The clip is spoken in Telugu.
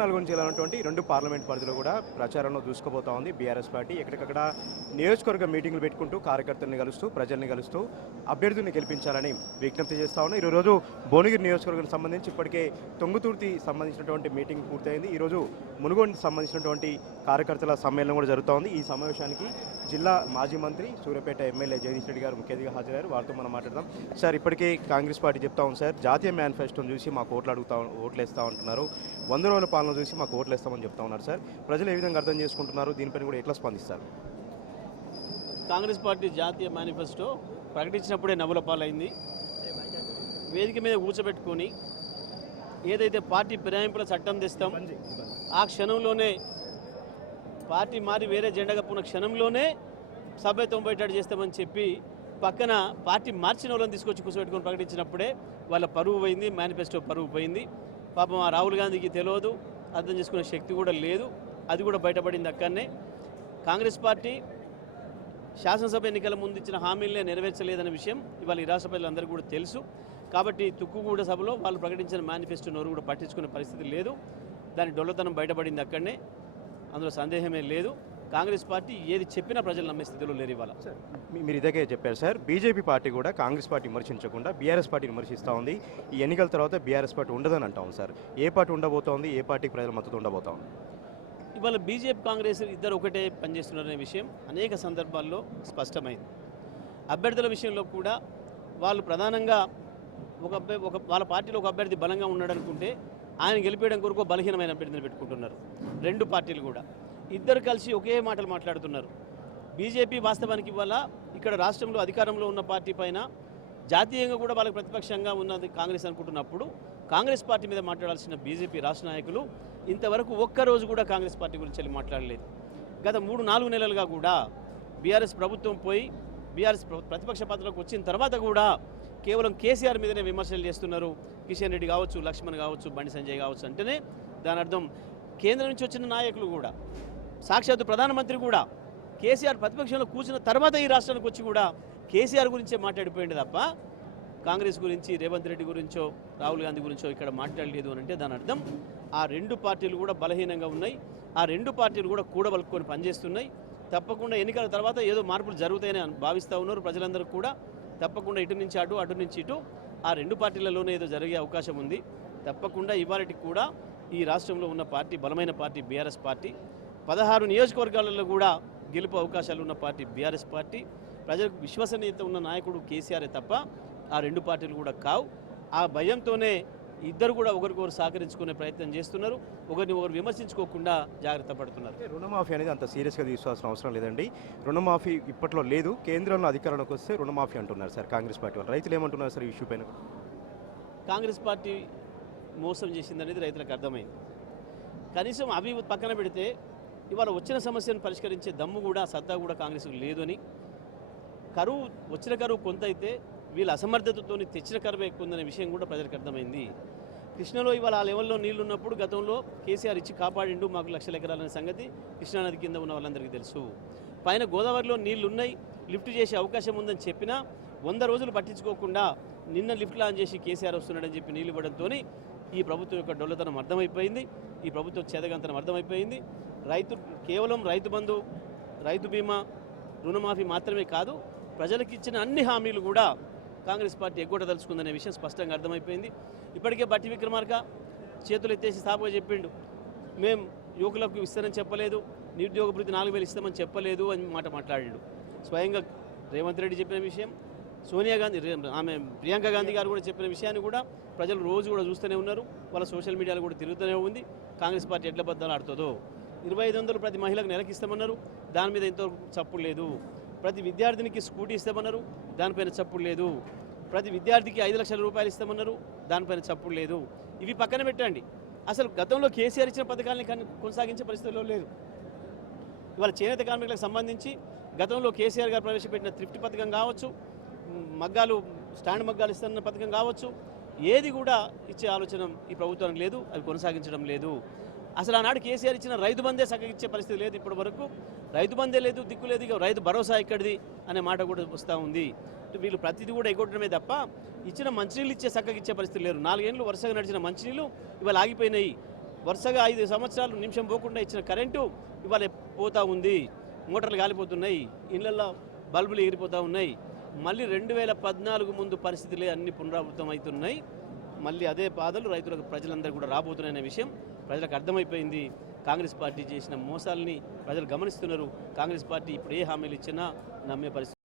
నల్గొండ జిల్లా ఉన్నటువంటి రెండు పార్లమెంట్ పరిధిలో కూడా ప్రచారంలో దూసుకుపోతా ఉంది బీఆర్ఎస్ పార్టీ. ఎక్కడికక్కడ నియోజకవర్గ మీటింగ్లు పెట్టుకుంటూ కార్యకర్తల్ని కలుస్తూ ప్రజల్ని కలుస్తూ అభ్యర్థుల్ని గెలిపించాలని విజ్ఞప్తి చేస్తూ ఉన్నాయి. ఈరోజు భువనగిరి నియోజకవర్గానికి సంబంధించి ఇప్పటికే తొంగుతుర్తి సంబంధించినటువంటి మీటింగ్ పూర్తయింది. ఈరోజు మునుగోడుకి సంబంధించినటువంటి కార్యకర్తల సమ్మేళనం కూడా జరుగుతూ ఉంది. ఈ సమావేశానికి జిల్లా మాజీ మంత్రి సూర్యాపేట ఎమ్మెల్యే జగదీష్ రెడ్డి గారు ముఖ్య అతిథిగా హాజరయ్యారు. వారితో మనం మాట్లాడదాం. సార్, ఇప్పటికే కాంగ్రెస్ పార్టీ చెప్తా ఉంది సార్, జాతీయ మేనిఫెస్టోను చూసి మాకు ఓట్లు వేస్తూ ఉంటున్నారు, 100 రోజుల పాలన చూసి మాకు ఓట్లు వేస్తామని చెప్తా ఉన్నారు. సార్, ప్రజలు ఏ విధంగా అర్థం చేసుకుంటున్నారు, దీనిపైన కూడా ఎట్లా స్పందిస్తారు? కాంగ్రెస్ పార్టీ జాతీయ మేనిఫెస్టో ప్రకటించినప్పుడే నవ్వుల పాలైంది. వేదిక మీద కూర్చోబెట్టుకొని ఏదైతే పార్టీ ఫిరాయింపుల చట్టం తెస్తాం ఆ క్షణంలోనే పార్టీ మారి వేరే జెండా కప్పున్న క్షణంలోనే సభ్యత్వం పోయేటట్టు చేస్తామని చెప్పి పక్కన పార్టీ మార్చిన వాళ్ళని తీసుకొచ్చి కూర్చోబెట్టుకొని ప్రకటించినప్పుడే వాళ్ళ పరువు పోయింది, మేనిఫెస్టో పరువు పోయింది. పాపం ఆ రాహుల్ గాంధీకి తెలియదు, అర్థం చేసుకునే శక్తి కూడా లేదు. అది కూడా బయటపడింది అక్కడనే. కాంగ్రెస్ పార్టీ శాసనసభ ఎన్నికల ముందు ఇచ్చిన హామీలనే నెరవేర్చలేదనే విషయం ఇవాళ ఈ రాష్ట్ర ప్రజలందరికీ కూడా తెలుసు. కాబట్టి తుక్కుగూడ సభలో వాళ్ళు ప్రకటించిన మేనిఫెస్టోను ఎవరు కూడా పట్టించుకునే పరిస్థితి లేదు. దాని డొల్లతనం బయటపడింది అక్కడనే, అందులో సందేహమే లేదు. కాంగ్రెస్ పార్టీ ఏది చెప్పినా ప్రజలు నమ్మే స్థితిలో లేరు ఇవాళ. మీరు ఇదే చెప్పారు సార్, బీజేపీ పార్టీ కూడా కాంగ్రెస్ పార్టీ విమర్శించకుండా బీఆర్ఎస్ పార్టీని విమర్శిస్తూ ఉంది. ఈ ఎన్నికల తర్వాత బీఆర్ఎస్ పార్టీ ఉండదని అంటా ఉంది సార్. ఏ పార్టీ ఉండబోతోంది, ఏ పార్టీకి ప్రజల మద్దతు ఉండబోతా ఉంది? ఇవాళ బీజేపీ కాంగ్రెస్ ఇద్దరు ఒకటే పనిచేస్తున్నారనే విషయం అనేక సందర్భాల్లో స్పష్టమైంది. అభ్యర్థుల విషయంలో కూడా వాళ్ళు ప్రధానంగా వాళ్ళ పార్టీలో ఒక అభ్యర్థి బలంగా ఉన్నాడనుకుంటే ఆయన గెలిపేయడం కొరకు బలహీనమైన అభ్యర్థిని పెట్టుకుంటున్నారు. రెండు పార్టీలు కూడా ఇద్దరు కలిసి ఒకే మాటలు మాట్లాడుతున్నారు. బీజేపీ వాస్తవానికి ఇవాళ ఇక్కడ రాష్ట్రంలో అధికారంలో ఉన్న పార్టీ పైన జాతీయంగా కూడా వాళ్ళకి ప్రతిపక్షంగా ఉన్నది కాంగ్రెస్ అనుకుంటున్నప్పుడు కాంగ్రెస్ పార్టీ మీద మాట్లాడాల్సిన బీజేపీ రాష్ట్ర నాయకులు ఇంతవరకు ఒక్కరోజు కూడా కాంగ్రెస్ పార్టీ గురించి మాట్లాడలేదు. గత 3-4 నెలలుగా కూడా బీఆర్ఎస్ ప్రభుత్వం పోయి బీఆర్ఎస్ ప్రతిపక్ష పాత్రలోకి వచ్చిన తర్వాత కూడా కేవలం కేసీఆర్ మీదనే విమర్శలు చేస్తున్నారు. కిషన్ రెడ్డి కావచ్చు, లక్ష్మణ్ కావచ్చు, బండి సంజయ్ కావచ్చు అంటేనే దాని అర్థం కేంద్రం నుంచి వచ్చిన నాయకులు కూడా, సాక్షాత్తు ప్రధానమంత్రి కూడా కేసీఆర్ ప్రతిపక్షంలో కూర్చున్న తర్వాత ఈ రాష్ట్రానికి వచ్చి కూడా కేసీఆర్ గురించే మాట్లాడిపోయింది తప్ప కాంగ్రెస్ గురించి, రేవంత్ రెడ్డి గురించో, రాహుల్ గాంధీ గురించో ఇక్కడ మాట్లాడలేదు అని అంటే దాని అర్థం ఆ రెండు పార్టీలు కూడా బలహీనంగా ఉన్నాయి. ఆ రెండు పార్టీలు కూడా కూడబలుకొని పనిచేస్తున్నాయి. తప్పకుండా ఎన్నికల తర్వాత ఏదో మార్పులు జరుగుతాయని భావిస్తూ ఉన్నారు ప్రజలందరూ కూడా. తప్పకుండా ఇటు నుంచి అటు, అటు నుంచి ఇటు ఆ రెండు పార్టీలలోనే ఏదో జరిగే అవకాశం ఉంది. తప్పకుండా ఇవాళకి కూడా ఈ రాష్ట్రంలో ఉన్న పార్టీ బలమైన పార్టీ బీఆర్ఎస్ పార్టీ. 16 నియోజకవర్గాలలో కూడా గెలుపు అవకాశాలు ఉన్న పార్టీ బీఆర్ఎస్ పార్టీ. ప్రజలకు విశ్వసనీయత ఉన్న నాయకుడు కేసీఆరే తప్ప ఆ రెండు పార్టీలు కూడా కావు. ఆ భయంతోనే ఇద్దరు కూడా ఒకరికొకరు సహకరించుకునే ప్రయత్నం చేస్తున్నారు. ఒకరిని ఒకరు విమర్శించుకోకుండా జాగ్రత్త పడుతున్నారు. రుణమాఫీ అనేది అంత సీరియస్గా తీసుకోవాల్సిన అవసరం లేదండి. రుణమాఫీ ఇప్పట్లో లేదు, కేంద్రంలో అధికారంలోకి వస్తే రుణమాఫీ అంటున్నారు సార్ కాంగ్రెస్ పార్టీ వాళ్ళు. రైతులు ఏమంటున్నారు సార్ ఈ ఇష్యూ పైన? కాంగ్రెస్ పార్టీ మోసం చేసిందనేది రైతులకు అర్థమైంది. కనీసం అవి పక్కన పెడితే ఇవాళ వచ్చిన సమస్యను పరిష్కరించే దమ్ము కూడా, సత్తా కూడా కాంగ్రెస్కు లేదని, కరువు వచ్చిన కరువు కొంత అయితే వీళ్ళ అసమర్థతతో తెచ్చిన కరువు ఎక్కువ ఉందనే విషయం కూడా ప్రజలకు అర్థమైంది. కృష్ణలో ఇవాళ ఆ లెవెల్లో నీళ్లు ఉన్నప్పుడు గతంలో కేసీఆర్ ఇచ్చి కాపాడిండు మాకు 1,00,000 ఎకరాలనే సంగతి కృష్ణానది కింద ఉన్న వాళ్ళందరికీ తెలుసు. పైన గోదావరిలో నీళ్లు ఉన్నాయి, లిఫ్ట్ చేసే అవకాశం ఉందని చెప్పినా 100 రోజులు పట్టించుకోకుండా నిన్న లిఫ్ట్ లాంచ్ చేసి కేసీఆర్ వస్తున్నాడని చెప్పి నీళ్లు ఇవ్వడంతో ఈ ప్రభుత్వం యొక్క డొల్లతనం అర్థమైపోయింది. ఈ ప్రభుత్వం చేదగంతనం అర్థమైపోయింది. కేవలం రైతు బంధు, రైతు బీమా, రుణమాఫీ మాత్రమే కాదు, ప్రజలకు ఇచ్చిన అన్ని హామీలు కూడా కాంగ్రెస్ పార్టీ ఎగ్గొట్టదలుచుకుందనే విషయం స్పష్టంగా అర్థమైపోయింది. ఇప్పటికే బట్టి విక్రమార్క చేతులు ఎత్తేసి సాపుగా చెప్పిండు, మేము యువకులకు ఇస్తామని చెప్పలేదు, నిరుద్యోగ భృతి 4,000 ఇస్తామని చెప్పలేదు అని మాట్లాడిండు. స్వయంగా రేవంత్ రెడ్డి చెప్పిన విషయం, సోనియా గాంధీ, ఆమె ప్రియాంక గాంధీ గారు కూడా చెప్పిన విషయాన్ని కూడా ప్రజలు రోజు కూడా చూస్తూనే ఉన్నారు. వాళ్ళ సోషల్ మీడియాలో కూడా తిరుగుతూనే ఉంది. కాంగ్రెస్ పార్టీ ఎడ్ల బద్దాలు ఆడుతుందో 2,500 ప్రతి మహిళకు నెలకి ఇస్తామన్నారు, దాని మీద ఇంతవరకు చప్పుడు లేదు. ప్రతి విద్యార్థినికి స్కూటీ ఇస్తామన్నారు, దానిపైన చప్పుడు లేదు. ప్రతి విద్యార్థికి 5 లక్షల రూపాయలు ఇస్తామన్నారు, దానిపైన చప్పుడు లేదు. ఇవి పక్కన పెట్టండి, అసలు గతంలో కేసీఆర్ ఇచ్చిన పథకాలని కొనసాగించే పరిస్థితుల్లో లేదు. ఇవాళ చేనేత కార్మికులకు సంబంధించి గతంలో కేసీఆర్ గారు ప్రవేశపెట్టిన త్రిఫ్ట్ పథకం కావచ్చు, మగ్గాలు స్టాండ్ మగ్గాలు ఇస్తున్న పథకం కావచ్చు, ఏది కూడా ఇచ్చే ఆలోచన ఈ ప్రభుత్వానికి లేదు, అవి కొనసాగించడం లేదు. అసలు ఆనాడు కేసీఆర్ ఇచ్చిన రైతు బందే సక్కగిచ్చే పరిస్థితి లేదు. ఇప్పటి వరకు రైతు బందే లేదు, దిక్కు లేదు, ఇక రైతు భరోసా ఎక్కడిది అనే మాట కూడా వస్తూ ఉంది. వీళ్ళు ప్రతిదీ కూడా ఎగ్గొట్టడమే తప్ప ఇచ్చిన మంచినీళ్ళు ఇచ్చే సక్కగిచ్చే పరిస్థితి లేరు. 4 ఏళ్ళు వరుసగా నడిచిన మంచినీళ్ళు ఇవాళ ఆగిపోయినాయి. వరుసగా 5 సంవత్సరాలు నిమిషం పోకుండా ఇచ్చిన కరెంటు ఇవాళ పోతూ ఉంది. మోటార్లు కాలిపోతున్నాయి, ఇళ్లలో బల్బులు ఎగిరిపోతూ ఉన్నాయి. మళ్ళీ 2014 ముందు పరిస్థితులే అన్ని పునరావృతం అవుతున్నాయి. మళ్ళీ అదే బాధలు రైతులకు ప్రజలందరూ కూడా రాబోతున్నాయనే విషయం ప్రజలకు అర్థమైపోయింది. కాంగ్రెస్ పార్టీ చేసిన మోసాలని ప్రజలు గమనిస్తున్నారు. కాంగ్రెస్ పార్టీ ఇప్పుడు ఏ హామీలు ఇచ్చినా నమ్మే పరిస్థితి